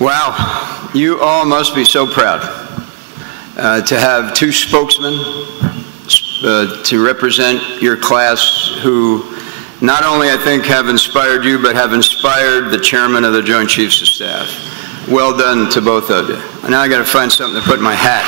Wow, you all must be so proud to have two spokesmen to represent your class who not only, I think, have inspired you, but have inspired the chairman of the Joint Chiefs of Staff. Well done to both of you. Now I got to find something to put in my hat.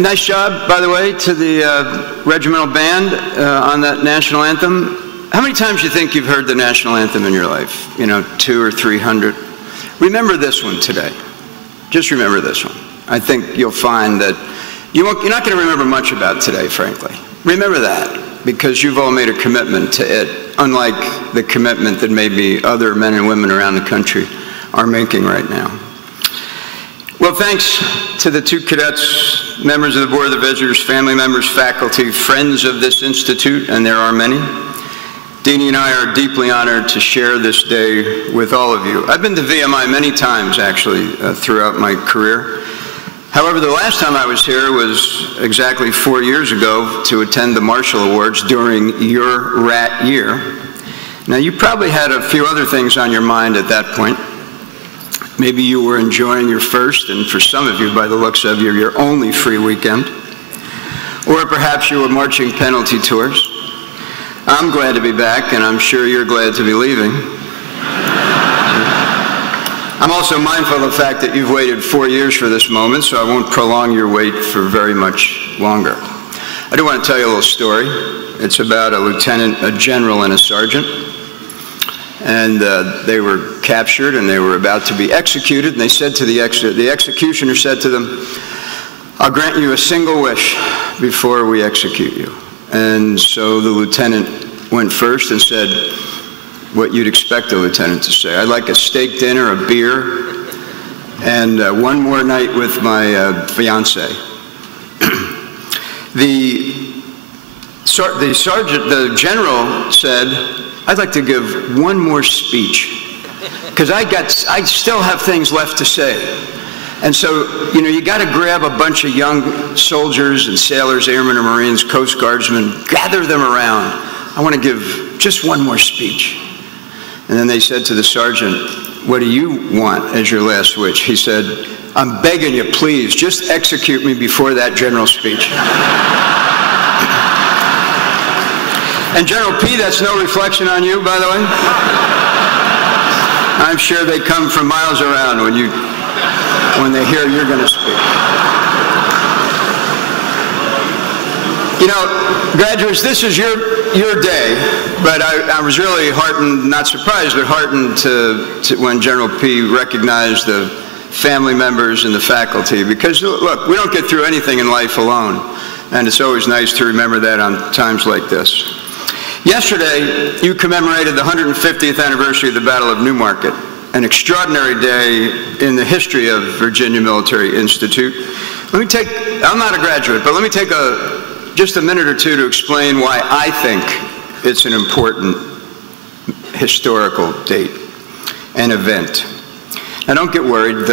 Nice job, by the way, to the regimental band on that national anthem. How many times do you think you've heard the national anthem in your life? You know, 200 or 300. Remember this one today. Just remember this one. I think you'll find that you're not going to remember much about today, frankly. Remember that, because you've all made a commitment to it, unlike the commitment that maybe other men and women around the country are making right now. Well, thanks to the two cadets, members of the Board of the Visitors, family members, faculty, friends of this institute, and there are many. Deanie and I are deeply honored to share this day with all of you. I've been to VMI many times, actually, throughout my career. However, the last time I was here was exactly 4 years ago to attend the Marshall Awards during your rat year. Now, you probably had a few other things on your mind at that point. Maybe you were enjoying your first, and for some of you, by the looks of you, your only free weekend. Or perhaps you were marching penalty tours. I'm glad to be back, and I'm sure you're glad to be leaving. I'm also mindful of the fact that you've waited 4 years for this moment, so I won't prolong your wait for very much longer. I do want to tell you a little story. It's about a lieutenant, a general, and a sergeant. And they were captured and they were about to be executed, and they said to the executioner said to them, "I'll grant you a single wish before we execute you." And so the lieutenant went first and said what you'd expect a lieutenant to say. "I'd like a steak dinner, a beer, and one more night with my fiance." The general said, "I'd like to give one more speech, because I still have things left to say." And so, you know, you got to grab a bunch of young soldiers and sailors, airmen and Marines, Coast Guardsmen, gather them around. "I want to give just one more speech." And then they said to the sergeant, "What do you want as your last wish?" He said, "I'm begging you, please, just execute me before that general speech." And General P, that's no reflection on you, by the way. I'm sure they come from miles around when they hear you're going to speak. You know, graduates, this is your day, but I was really heartened, not surprised, but heartened to when General P recognized the family members and the faculty, because look, we don't get through anything in life alone, and it's always nice to remember that on times like this. Yesterday, you commemorated the 150th anniversary of the Battle of Newmarket, an extraordinary day in the history of Virginia Military Institute. I'm not a graduate, but let me take just a minute or two to explain why I think it's an important historical date and event. Now, don't get worried.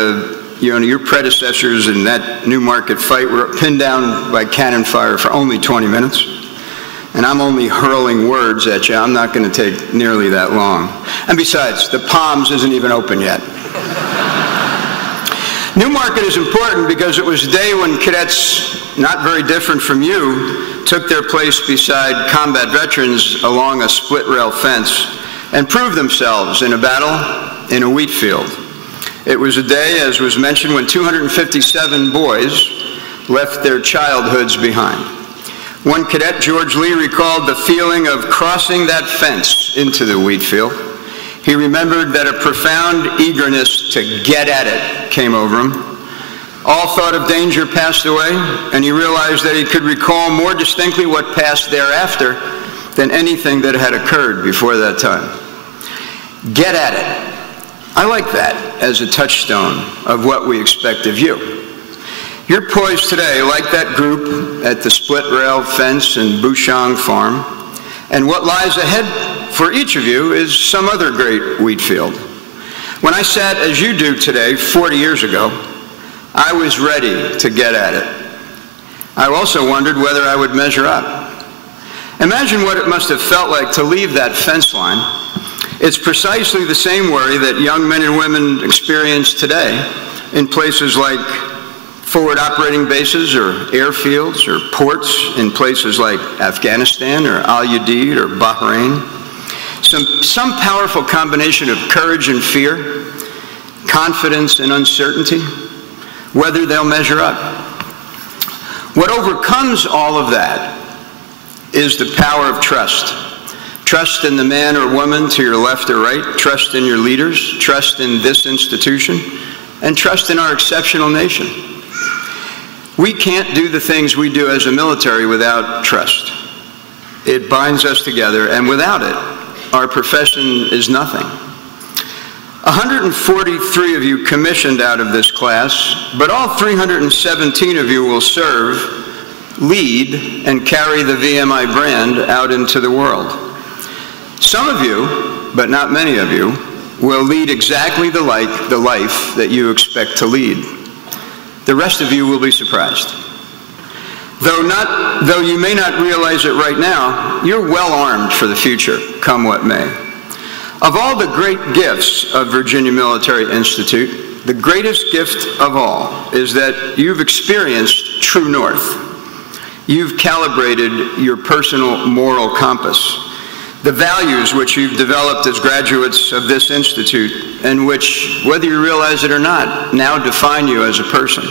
Your predecessors in that Newmarket fight were pinned down by cannon fire for only 20 minutes. And I'm only hurling words at you. I'm not going to take nearly that long. And besides, the Palms isn't even open yet. Newmarket is important because it was the day when cadets, not very different from you, took their place beside combat veterans along a split rail fence and proved themselves in a battle in a wheat field. It was a day, as was mentioned, when 257 boys left their childhoods behind. One cadet, George Lee, recalled the feeling of crossing that fence into the wheat field. He remembered that a profound eagerness to get at it came over him. All thought of danger passed away, and he realized that he could recall more distinctly what passed thereafter than anything that had occurred before that time. Get at it. I like that as a touchstone of what we expect of you. You're poised today, like that group at the split rail fence in Bouchong Farm, and what lies ahead for each of you is some other great wheat field. When I sat as you do today, 40 years ago, I was ready to get at it. I also wondered whether I would measure up. Imagine what it must have felt like to leave that fence line. It's precisely the same worry that young men and women experience today in places like forward operating bases or airfields or ports in places like Afghanistan or Al-Udeid or Bahrain. Some powerful combination of courage and fear, confidence and uncertainty, whether they'll measure up. What overcomes all of that is the power of trust. Trust in the man or woman to your left or right, trust in your leaders, trust in this institution, and trust in our exceptional nation. We can't do the things we do as a military without trust. It binds us together, and without it, our profession is nothing. 143 of you commissioned out of this class, but all 317 of you will serve, lead, and carry the VMI brand out into the world. Some of you, but not many of you, will lead exactly the life that you expect to lead. The rest of you will be surprised. Though you may not realize it right now, you're well armed for the future, come what may. Of all the great gifts of Virginia Military Institute, the greatest gift of all is that you've experienced true north. You've calibrated your personal moral compass, the values which you've developed as graduates of this institute, and which, whether you realize it or not, now define you as a person.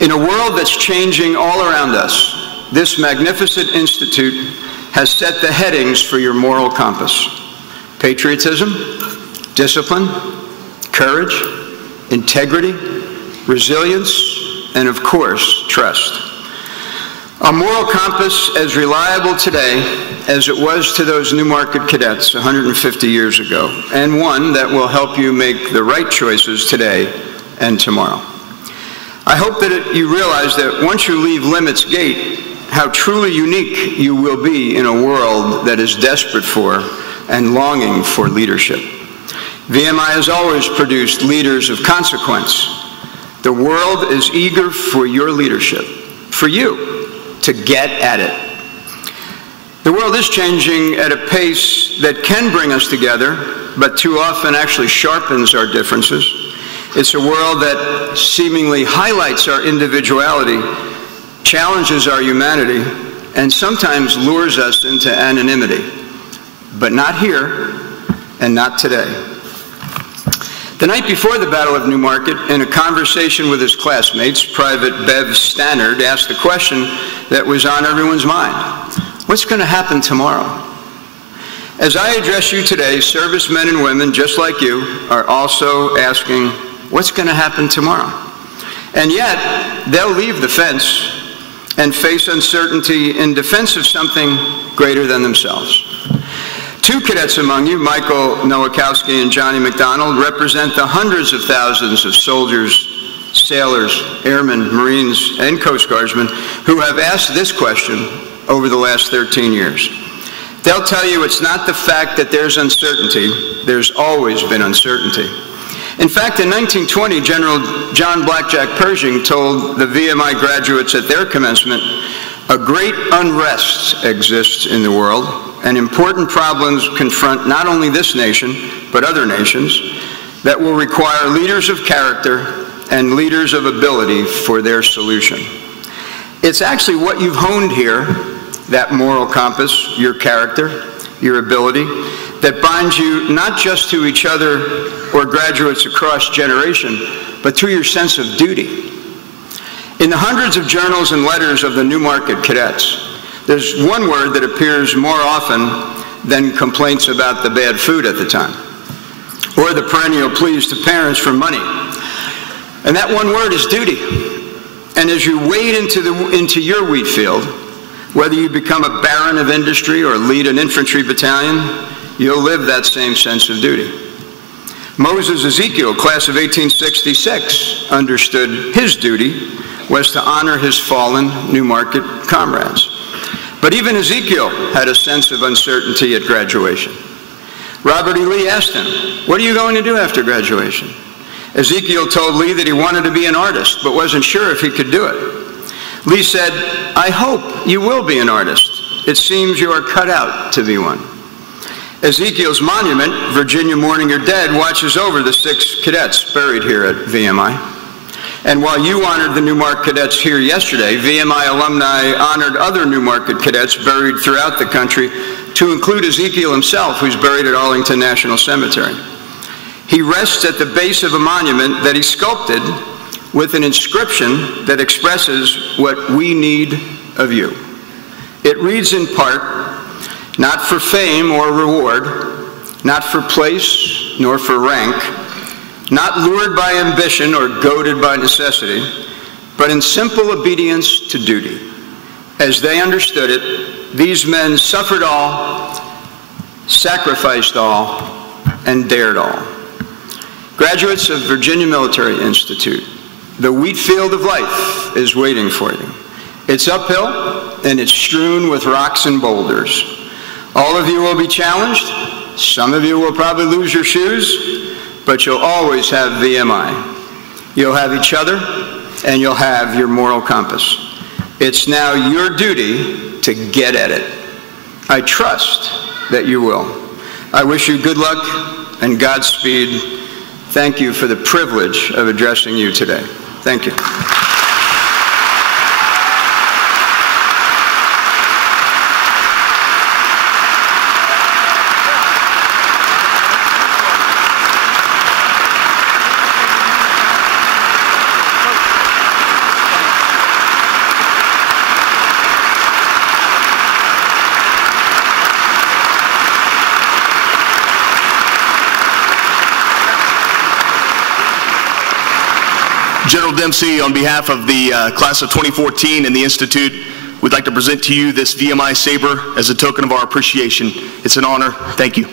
In a world that's changing all around us, this magnificent institute has set the headings for your moral compass: patriotism, discipline, courage, integrity, resilience, and of course, trust. A moral compass as reliable today as it was to those Newmarket cadets 150 years ago, and one that will help you make the right choices today and tomorrow. I hope that you realize that once you leave Limit's Gate, how truly unique you will be in a world that is desperate for and longing for leadership. VMI has always produced leaders of consequence. The world is eager for your leadership, for you to get at it. The world is changing at a pace that can bring us together, but too often actually sharpens our differences. It's a world that seemingly highlights our individuality, challenges our humanity, and sometimes lures us into anonymity. But not here, and not today. The night before the Battle of Newmarket, in a conversation with his classmates, Private Bev Stannard asked the question that was on everyone's mind: what's going to happen tomorrow? As I address you today, servicemen and women just like you are also asking, what's going to happen tomorrow? And yet, they'll leave the fence and face uncertainty in defense of something greater than themselves. Two cadets among you, Michael Nowakowski and Johnny McDonald, represent the hundreds of thousands of soldiers, sailors, airmen, Marines, and Coast Guardsmen who have asked this question over the last 13 years. They'll tell you it's not the fact that there's uncertainty, there's always been uncertainty. In fact, in 1920, General John Blackjack Pershing told the VMI graduates at their commencement, "A great unrest exists in the world, and important problems confront not only this nation, but other nations, that will require leaders of character and leaders of ability for their solution." It's actually what you've honed here, that moral compass, your character, your ability, that binds you not just to each other or graduates across generation, but to your sense of duty. In the hundreds of journals and letters of the Newmarket cadets, there's one word that appears more often than complaints about the bad food at the time, or the perennial pleas to parents for money. And that one word is duty. And as you wade into your wheat field, whether you become a baron of industry or lead an infantry battalion, you'll live that same sense of duty. Moses Ezekiel, class of 1866, understood his duty was to honor his fallen Newmarket comrades. But even Ezekiel had a sense of uncertainty at graduation. Robert E. Lee asked him, "What are you going to do after graduation?" Ezekiel told Lee that he wanted to be an artist, but wasn't sure if he could do it. Lee said, "I hope you will be an artist, It seems you are cut out to be one. Ezekiel's monument, Virginia Mourning Your Dead, watches over the 6 cadets buried here at VMI. And while you honored the Newmarket cadets here yesterday, VMI alumni honored other Newmarket cadets buried throughout the country, to include Ezekiel himself, who's buried at Arlington National Cemetery. He rests at the base of a monument that he sculpted with an inscription that expresses what we need of you. It reads in part, "Not for fame or reward, not for place nor for rank, not lured by ambition or goaded by necessity, but in simple obedience to duty. As they understood it, these men suffered all, sacrificed all, and dared all." Graduates of Virginia Military Institute, the wheat field of life is waiting for you. It's uphill, and it's strewn with rocks and boulders. All of you will be challenged. Some of you will probably lose your shoes, but you'll always have VMI. You'll have each other, and you'll have your moral compass. It's now your duty to get at it. I trust that you will. I wish you good luck and Godspeed. Thank you for the privilege of addressing you today. Thank you. General Dempsey, on behalf of the class of 2014 and the Institute, we'd like to present to you this VMI saber as a token of our appreciation. It's an honor. Thank you.